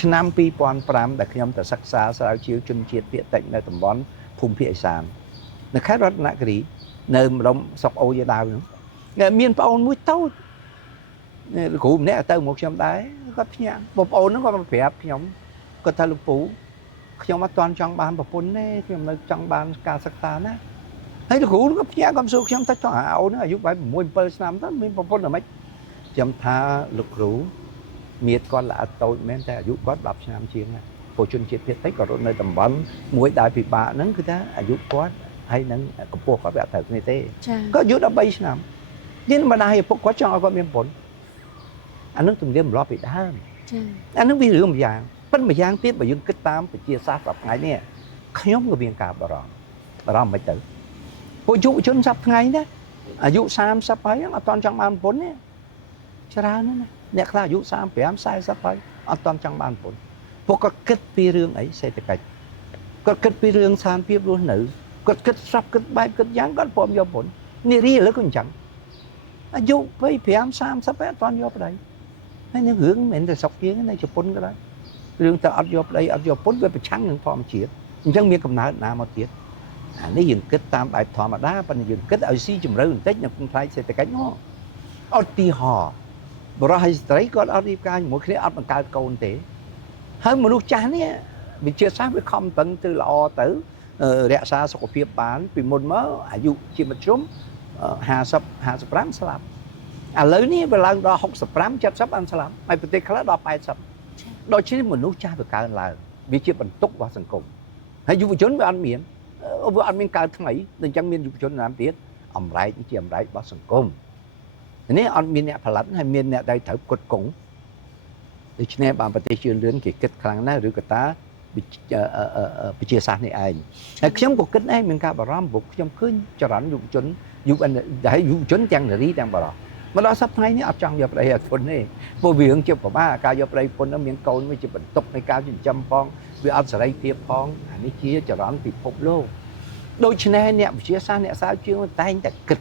ឆ្នាំ2005ដែលខ្ញុំទៅសិក្សាស្រាវជ្រាវជនជាតិភាគតិចនៅតំបន់ភូមិភាគឦសាននៅខេត្តរតនគិរីនៅម្ដុំស្រុកអូយដាវនោះមានប្អូនមួយតូចគ្រូម្នាក់ទៅមកខ្ញុំដែរគាត់ផ្ញើបងប្អូនហ្នឹងគាត់មកប្រាប់ខ្ញុំគាត់ថាលោកពូខ្ញុំអត់ទាន់ចង់បានប្រពន្ធទេខ្ញុំនៅចង់បានការសិក្សាណាហើយលោកគ្រូគាត់ផ្ញើគាត់សួរខ្ញុំថាចង់ឲ្យអូនអាយុ6 7ឆ្នាំទៅមានប្រពន្ធតែមិនខ្ញុំថាលោកគ្រូមៀតគាត់ល្អតូចមែនតែអាយុគាត់10ឆ្នាំជាងណាពលជនជាតិភាគតិចគាត់រស់នៅតំបន់មួយដែលពិបាកហ្នឹងគឺថាអាយុគាត់ហើយនឹងកម្ពស់គាត់វាអត់ត្រូវគ្នាទេគាត់អាយុ13ឆ្នាំនេះមិនដែរឪពុកគាត់ចង់ឲ្យគាត់មានប្រពន្ធអានឹងទំនៀមទម្លាប់ពីដើមអានឹងវារឿងម្យ៉ាងប៉ុន្តែម្យ៉ាងទៀតបើយើងគិតតាមវិទ្យាសាស្ត្រសប្តាហ៍នេះខ្ញុំក៏មានការបារម្ភមិនទៅពួកយុវជនសប្តាហ៍ថ្ងៃណាអាយុ30ហើយអត់ទាន់ចង់បានប្រពន្ធទេច្រើនណាស់អ្នកខ្លះអាយុ35 40ហើយអត់ទាន់ចង់បានប្រពន្ធពួកគាត់គិតពីរឿងអីសេដ្ឋកិច្ចគាត់គិតពីរឿងស្ថានភាពរស់នៅគាត់គិតស្រាប់គិតបែបគិតយ៉ាងគាត់ព្រមយកប្រពន្ធនេះរីឥឡូវក៏អញ្ចឹងអាយុ25 30ហើយអត់ទាន់យកប្តីហើយនឹងរឿងមិនមែនតែស្រុកយើងនៅជប៉ុនក៏ដែររឿងតែអត់យកប្តីអត់យកប្រពន្ធវាប្រឆាំងនឹងធម្មជាតិអញ្ចឹងមានកំណើតណាមកទៀតអានេះយើងគិតតាមបែបធម្មតាប៉ុន្តែយើងគិតឲ្យស៊ីជម្រៅបន្តិចនៅក្នុងផ្នែកសេដ្ឋកិច្ចនោះឧទាហរណ៍បរិសុទ្ធហើយស្ត្រីគាត់អត់រៀបការជាមួយគ្នាអត់បង្កើតកូនទេហើយមនុស្សចាស់នេះវិទ្យាសាស្ត្រវាខំប្រឹងទៅល្អទៅរក្សាសុខភាពបានពីមុនមកអាយុជាមធ្យម50 55ស្លាប់ឥឡូវនេះវាឡើងដល់65 70បានស្លាប់ហើយប្រទេសខ្លះដល់80ដូច្នេះមនុស្សចាស់វាកើនឡើងវាជាបន្ទុករបស់សង្គមហើយយុវជនវាអត់មានកើតថ្មីដូចអញ្ចឹងមានយុវជនណាទៀតអំរែកជាអំរែករបស់សង្គមនេះអត់មានអ្នកផលិតហើយមានអ្នកដែលត្រូវផ្គត់ផ្គង់ដូច្នេះបានប្រទេសជឿនលឿនគេគិតខ្លាំងណាស់ឬក៏តាវិទ្យាសាស្ត្រនេះឯងហើយខ្ញុំក៏គិតដែរមានការបារម្ភព្រោះខ្ញុំឃើញចរន្តយុវជនទាំងនារីទាំងបរិសុទ្ធមកដល់សប្តាហ៍នេះអត់ចង់យកប្តីអត់ធន់ទេព្រោះវារឿងជាពិបាកការយកប្តីប្រពន្ធមានកូនវាជាបន្ទុកនៃការចិញ្ចឹមផងវាអត់សេរីភាពផងអានេះជាចរន្តពិភពលោកដូច្នេះអ្នកវិទ្យាសាស្ត្រអ្នកស្រាវជ្រាវតែងតែគិត